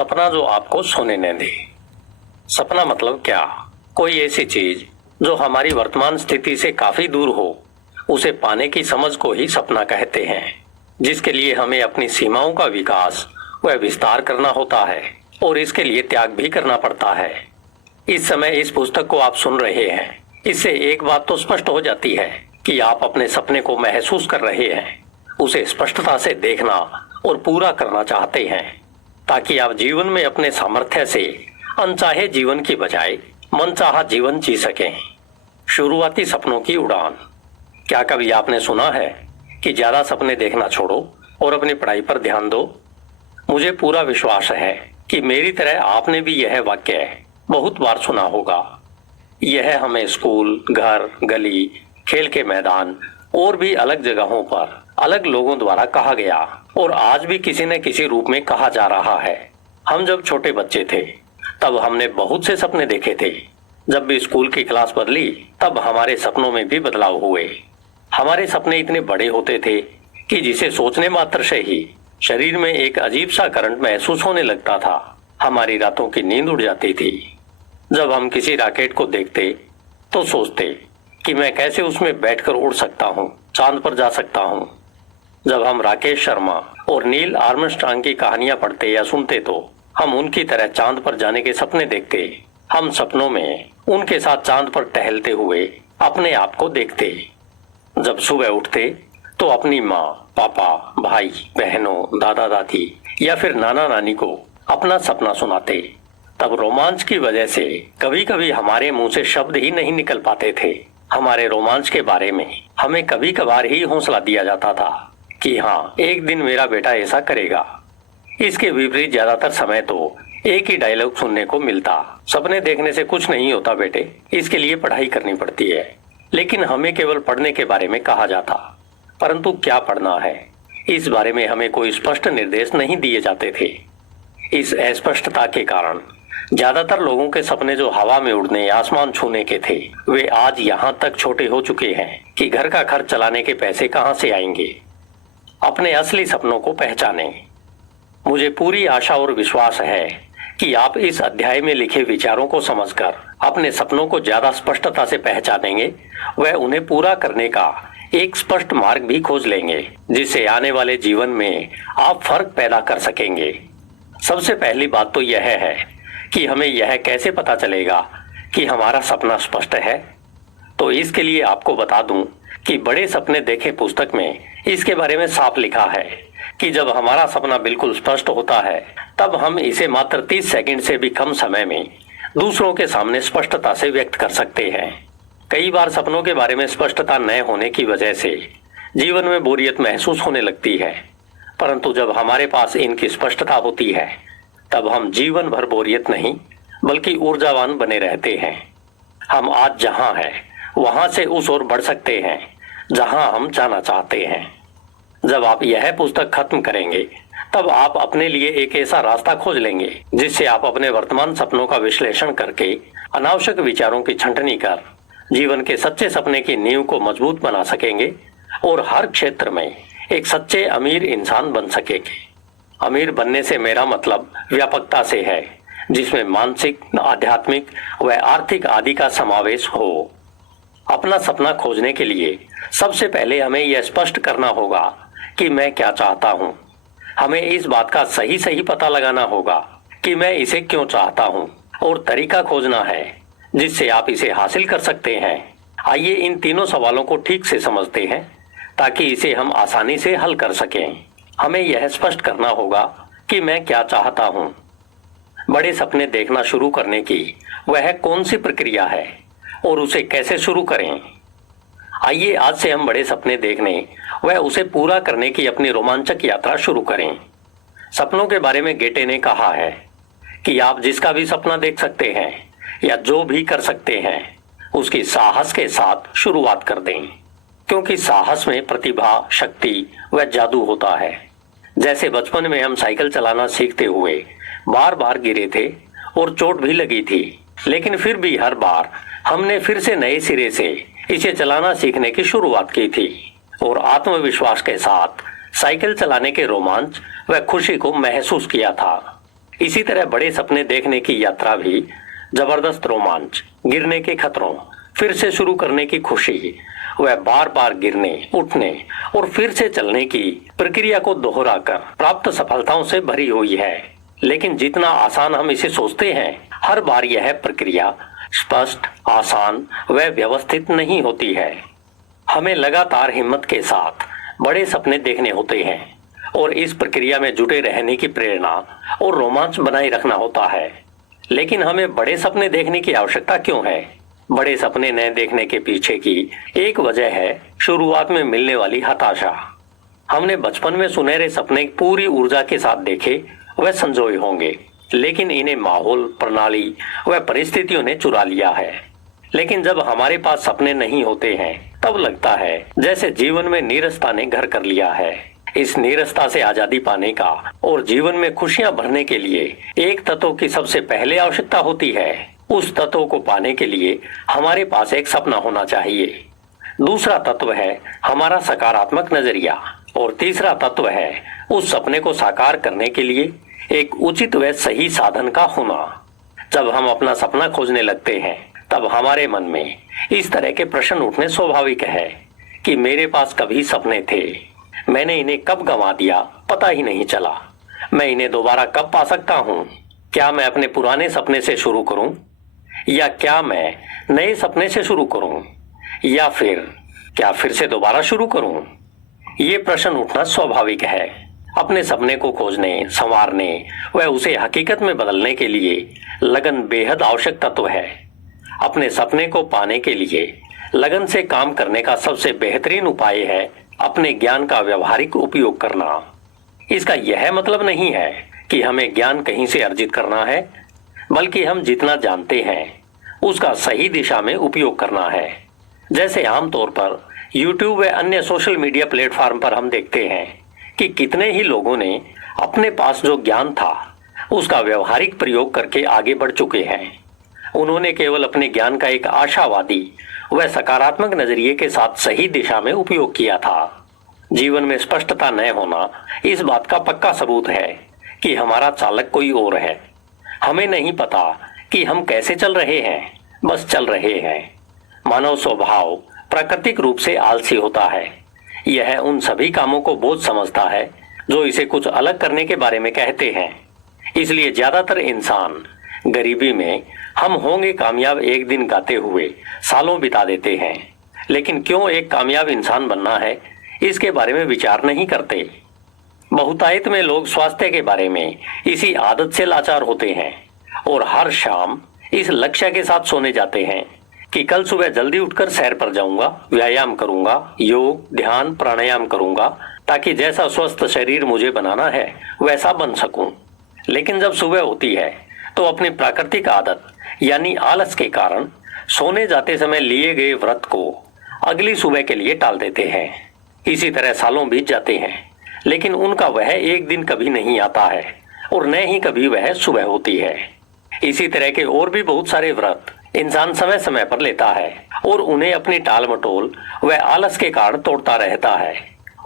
सपना जो आपको सोने न दे। सपना मतलब क्या? कोई ऐसी चीज जो हमारी वर्तमान स्थिति से काफी दूर हो, उसे पाने की समझ को ही सपना कहते हैं, जिसके लिए हमें अपनी सीमाओं का विकास व विस्तार करना होता है और इसके लिए त्याग भी करना पड़ता है। इस समय इस पुस्तक को आप सुन रहे हैं, इससे एक बात तो स्पष्ट हो जाती है कि आप अपने सपने को महसूस कर रहे हैं, उसे स्पष्टता से देखना और पूरा करना चाहते हैं, ताकि आप जीवन में अपने सामर्थ्य से अनचाहे जीवन की बजाय मनचाहा जीवन जी सकें। शुरुआती सपनों की उड़ान। क्या कभी आपने सुना है कि ज्यादा सपने देखना छोड़ो और अपनी पढ़ाई पर ध्यान दो? मुझे पूरा विश्वास है कि मेरी तरह आपने भी यह वाक्य बहुत बार सुना होगा। यह हमें स्कूल, घर, गली, खेल के मैदान और भी अलग जगहों पर अलग लोगों द्वारा कहा गया और आज भी किसी न किसी रूप में कहा जा रहा है। हम जब छोटे बच्चे थे तब हमने बहुत से सपने देखे थे। जब भी स्कूल की क्लास बदली तब हमारे सपनों में भी बदलाव हुए। हमारे सपने इतने बड़े होते थे कि जिसे सोचने मात्र से ही शरीर में एक अजीब सा करंट महसूस होने लगता था। हमारी रातों की नींद उड़ जाती थी। जब हम किसी रॉकेट को देखते तो सोचते कि मैं कैसे उसमें बैठकर उड़ सकता हूँ, चांद पर जा सकता हूँ। जब हम राकेश शर्मा और नील आर्मस्ट्रांग की कहानियां पढ़ते या सुनते तो हम उनकी तरह चांद पर जाने के सपने देखते। हम सपनों में उनके साथ चांद पर टहलते हुए अपने आप को देखते। जब सुबह उठते तो अपनी माँ, पापा, भाई, बहनों, दादा दादी या फिर नाना नानी को अपना सपना सुनाते। तब रोमांच की वजह से कभी कभी हमारे मुंह से शब्द ही नहीं निकल पाते थे। हमारे रोमांच के बारे में हमें कभी कभार ही हौसला दिया जाता था कि हाँ, एक दिन मेरा बेटा ऐसा करेगा। इसके विपरीत ज्यादातर समय तो एक ही डायलॉग सुनने को मिलता, सपने देखने से कुछ नहीं होता बेटे, इसके लिए पढ़ाई करनी पड़ती है। लेकिन हमें केवल पढ़ने के बारे में कहा जाता, परंतु क्या पढ़ना है इस बारे में हमें कोई स्पष्ट निर्देश नहीं दिए जाते थे। इस अस्पष्टता के कारण ज्यादातर लोगों के सपने जो हवा में उड़ने, आसमान छूने के थे, वे आज यहाँ तक छोटे हो चुके हैं कि घर का खर्च चलाने के पैसे कहाँ से आएंगे। अपने असली सपनों को पहचानें। मुझे पूरी आशा और विश्वास है कि आप इस अध्याय में लिखे विचारों को समझकर अपने सपनों को ज्यादा स्पष्टता से पहचानेंगे व उन्हें पूरा करने का एक स्पष्ट मार्ग भी खोज लेंगे, जिससे आने वाले जीवन में आप फर्क पैदा कर सकेंगे। सबसे पहली बात तो यह है कि हमें यह कैसे पता चलेगा कि हमारा सपना स्पष्ट है। तो इसके लिए आपको बता दूं कि बड़े सपने देखे पुस्तक में इसके बारे में साफ लिखा है कि जब हमारा सपना बिल्कुल स्पष्ट होता है तब हम इसे मात्र 30 सेकंड से भी कम समय में दूसरों के सामने स्पष्टता से व्यक्त कर सकते हैं। कई बार सपनों के बारे में स्पष्टता न होने की वजह से जीवन में बोरियत महसूस होने लगती है, परंतु जब हमारे पास इनकी स्पष्टता होती है तब हम जीवन भर बोरियत नहीं बल्कि ऊर्जावान बने रहते हैं। हम आज जहां हैं वहां से उस ओर बढ़ सकते हैं जहां हम जाना चाहते हैं। जब आप यह पुस्तक खत्म करेंगे तब आप अपने लिए एक ऐसा रास्ता खोज लेंगे जिससे आप अपने वर्तमान सपनों का विश्लेषण करके अनावश्यक विचारों की छंटनी कर जीवन के सच्चे सपने की नींव को मजबूत बना सकेंगे और हर क्षेत्र में एक सच्चे अमीर इंसान बन सकेंगे। अमीर बनने से मेरा मतलब व्यापकता से है, जिसमें मानसिक, आध्यात्मिक व आर्थिक आदि का समावेश हो। अपना सपना खोजने के लिए सबसे पहले हमें यह स्पष्ट करना होगा कि मैं क्या चाहता हूँ। हमें इस बात का सही सही पता लगाना होगा कि मैं इसे क्यों चाहता हूँ और तरीका खोजना है जिससे आप इसे हासिल कर सकते हैं। आइए इन तीनों सवालों को ठीक से समझते हैं ताकि इसे हम आसानी से हल कर सकें। हमें यह स्पष्ट करना होगा कि मैं क्या चाहता हूँ। बड़े सपने देखना शुरू करने की वह कौन सी प्रक्रिया है और उसे कैसे शुरू करें। आइए आज से हम बड़े सपने देखने व उसे पूरा करने की अपनी रोमांचक यात्रा शुरू करें। सपनों के बारे में गेटे ने कहा है कि आप जिसका भी सपना देख सकते हैं या जो भी कर सकते हैं उसकी साहस के साथ शुरुआत कर दें, क्योंकि साहस में प्रतिभा, शक्ति व जादू होता है। जैसे बचपन में हम साइकिल चलाना सीखते हुए बार बार गिरे थे और चोट भी लगी थी, लेकिन फिर भी हर बार हमने फिर से नए सिरे से इसे चलाना सीखने की शुरुआत की थी और आत्मविश्वास के साथ साइकिल चलाने के रोमांच व खुशी को महसूस किया था। इसी तरह बड़े सपने देखने की यात्रा भी जबरदस्त रोमांच, गिरने के खतरों, फिर से शुरू करने की खुशी, वह बार बार गिरने, उठने और फिर से चलने की प्रक्रिया को दोहराकर प्राप्त सफलताओं से भरी हुई है। लेकिन जितना आसान हम इसे सोचते हैं, हर बार यह प्रक्रिया स्पष्ट, आसान व व्यवस्थित नहीं होती है। हमें लगातार हिम्मत के साथ बड़े सपने देखने होते हैं और इस प्रक्रिया में जुटे रहने की प्रेरणा और रोमांच बनाए रखना होता है। लेकिन हमें बड़े सपने देखने की आवश्यकता क्यों है? बड़े सपने न देखने के पीछे की एक वजह है शुरुआत में मिलने वाली हताशा। हमने बचपन में सुनहरे सपने पूरी ऊर्जा के साथ देखे व संजोए होंगे, लेकिन इन्हें माहौल, प्रणाली व परिस्थितियों ने चुरा लिया है। लेकिन जब हमारे पास सपने नहीं होते हैं, तब लगता है जैसे जीवन में नीरसता ने घर कर लिया है। इस नीरसता से आजादी पाने का और जीवन में खुशियां भरने के लिए एक तत्व की सबसे पहले आवश्यकता होती है। उस तत्व को पाने के लिए हमारे पास एक सपना होना चाहिए। दूसरा तत्व है हमारा सकारात्मक नजरिया और तीसरा तत्व है उस सपने को साकार करने के लिए एक उचित व सही साधन का होना। जब हम अपना सपना खोजने लगते हैं, तब हमारे मन में इस तरह के प्रश्न उठने स्वाभाविक है कि मेरे पास कभी सपने थे, मैंने इन्हें कब गंवा दिया, पता ही नहीं चला। मैं इन्हें दोबारा कब पा सकता हूँ? क्या मैं अपने पुराने सपने से शुरू करूं, या क्या मैं नए सपने से शुरू करूं, या फिर क्या फिर से दोबारा शुरू करूं? ये प्रश्न उठना स्वाभाविक है। अपने सपने को खोजने, संवारने व उसे हकीकत में बदलने के लिए लगन बेहद आवश्यक तत्व है। अपने सपने को पाने के लिए लगन से काम करने का सबसे बेहतरीन उपाय है अपने ज्ञान का व्यवहारिक उपयोग करना। इसका यह मतलब नहीं है कि हमें ज्ञान कहीं से अर्जित करना है, बल्कि हम जितना जानते हैं उसका सही दिशा में उपयोग करना है। जैसे आमतौर पर YouTube व अन्य सोशल मीडिया प्लेटफॉर्म पर हम देखते हैं कि कितने ही लोगों ने अपने पास जो ज्ञान था उसका व्यवहारिक प्रयोग करके आगे बढ़ चुके हैं। उन्होंने केवल अपने ज्ञान का एक आशावादी व सकारात्मक नजरिए के साथ सही दिशा में उपयोग किया था। जीवन में स्पष्टता न होना इस बात का पक्का सबूत है कि हमारा चालक कोई और है। हमें नहीं पता कि हम कैसे चल रहे हैं, बस चल रहे हैं। मानव स्वभाव प्राकृतिक रूप से आलसी होता है। यह उन सभी कामों को बोझ समझता है जो इसे कुछ अलग करने के बारे में कहते हैं। इसलिए ज्यादातर इंसान गरीबी में हम होंगे कामयाब एक दिन गाते हुए सालों बिता देते हैं। लेकिन क्यों एक कामयाब इंसान बनना है, इसके बारे में विचार नहीं करते। बहुतायत में लोग स्वास्थ्य के बारे में इसी आदत से लाचार होते हैं और हर शाम इस लक्ष्य के साथ सोने जाते हैं कि कल सुबह जल्दी उठकर सैर पर जाऊंगा, व्यायाम करूंगा, योग, ध्यान, प्राणायाम करूंगा, ताकि जैसा स्वस्थ शरीर मुझे बनाना है वैसा बन सकूं। लेकिन जब सुबह होती है तो अपनी प्राकृतिक आदत यानी आलस के कारण सोने जाते समय लिए गए व्रत को अगली सुबह के लिए टाल देते हैं। इसी तरह सालों बीत जाते हैं, लेकिन उनका वह एक दिन कभी नहीं आता है और न ही कभी वह सुबह होती है। इसी तरह के और भी बहुत सारे व्रत इंसान समय समय पर लेता है और उन्हें अपनी टाल मटोल व आलस के कारण तोड़ता रहता है।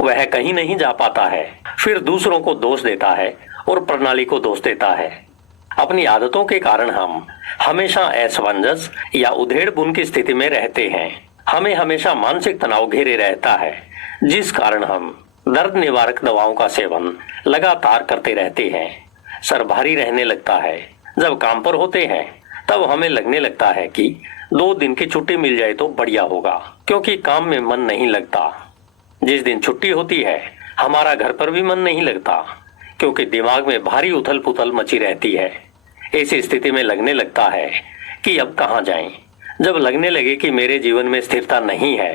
वह कहीं नहीं जा पाता है, फिर दूसरों को दोष देता है और प्रणाली को दोष देता है। अपनी आदतों के कारण हम हमेशा असमंजस या उधेड़ बुन की स्थिति में रहते हैं। हमें हमेशा मानसिक तनाव घेरे रहता है, जिस कारण हम दर्द निवारक दवाओं का सेवन लगातार करते रहते हैं। सर भारी रहने लगता है। जब काम पर होते हैं तब हमें लगने लगता है कि 2 दिन की छुट्टी मिल जाए तो बढ़िया होगा, क्योंकि काम में मन नहीं लगता। जिस दिन छुट्टी होती है हमारा घर पर भी मन नहीं लगता, क्योंकि दिमाग में भारी उथल पुथल मची रहती है। ऐसी स्थिति में लगने लगता है कि अब कहाँ जाएं। जब लगने लगे कि मेरे जीवन में स्थिरता नहीं है,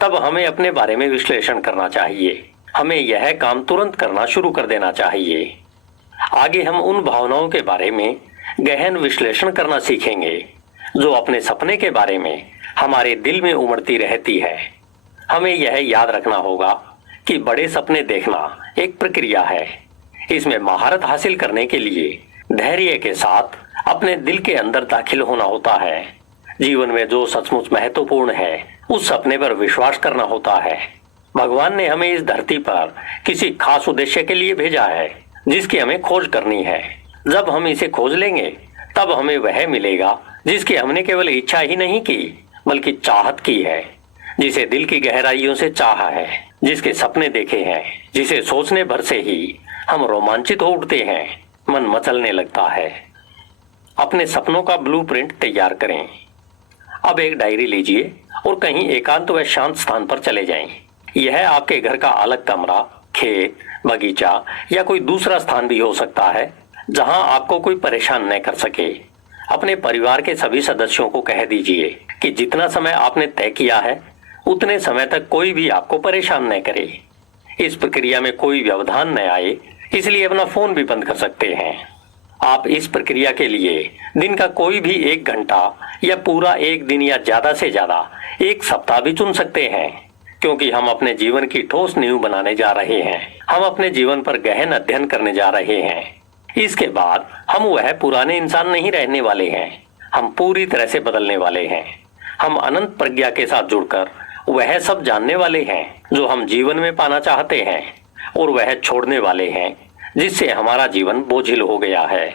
तब हमें अपने बारे में विश्लेषण करना चाहिए। हमें यह काम तुरंत करना शुरू कर देना चाहिए। आगे हम उन भावनाओं के बारे में गहन विश्लेषण करना सीखेंगे जो अपने सपने के बारे में हमारे दिल में उमड़ती रहती है। हमें यह याद रखना होगा कि बड़े सपने देखना एक प्रक्रिया है। इसमें महारत हासिल करने के लिए धैर्य के साथ अपने दिल के अंदर दाखिल होना होता है। जीवन में जो सचमुच महत्वपूर्ण है उस सपने पर विश्वास करना होता है। भगवान ने हमें इस धरती पर किसी खास उद्देश्य के लिए भेजा है, जिसकी हमें खोज करनी है। जब हम इसे खोज लेंगे तब हमें वह मिलेगा जिसकी हमने केवल इच्छा ही नहीं की बल्कि चाहत की है, जिसे दिल की गहराइयों से चाहा है, जिसके सपने देखे हैं, जिसे सोचने भर से ही हम रोमांचित हो उठते हैं, मन मचलने लगता है। अपने सपनों का ब्लूप्रिंट तैयार करें। अब एक डायरी लीजिए और कहीं एकांत व शांत स्थान पर चले जाएं। यह आपके घर का अलग कमरा, खेत, बगीचा या कोई दूसरा स्थान भी हो सकता है जहां आपको कोई परेशान न कर सके। अपने परिवार के सभी सदस्यों को कह दीजिए कि जितना समय आपने तय किया है उतने समय तक कोई भी आपको परेशान न करे। इस प्रक्रिया में कोई व्यवधान न आए, इसलिए अपना फोन भी बंद कर सकते हैं। आप इस प्रक्रिया के लिए दिन का कोई भी 1 घंटा या पूरा एक दिन या ज्यादा से ज्यादा 1 सप्ताह भी चुन सकते हैं, क्योंकि हम अपने जीवन की ठोस नींव बनाने जा रहे हैं। हम अपने जीवन पर गहन अध्ययन करने जा रहे हैं। इसके बाद हम वह पुराने इंसान नहीं रहने वाले हैं, हम पूरी तरह से बदलने वाले हैं। हम अनंत प्रज्ञा के साथ जुड़कर वह सब जानने वाले हैं जो हम जीवन में पाना चाहते हैं, और वह छोड़ने वाले हैं जिससे हमारा जीवन बोझिल हो गया है।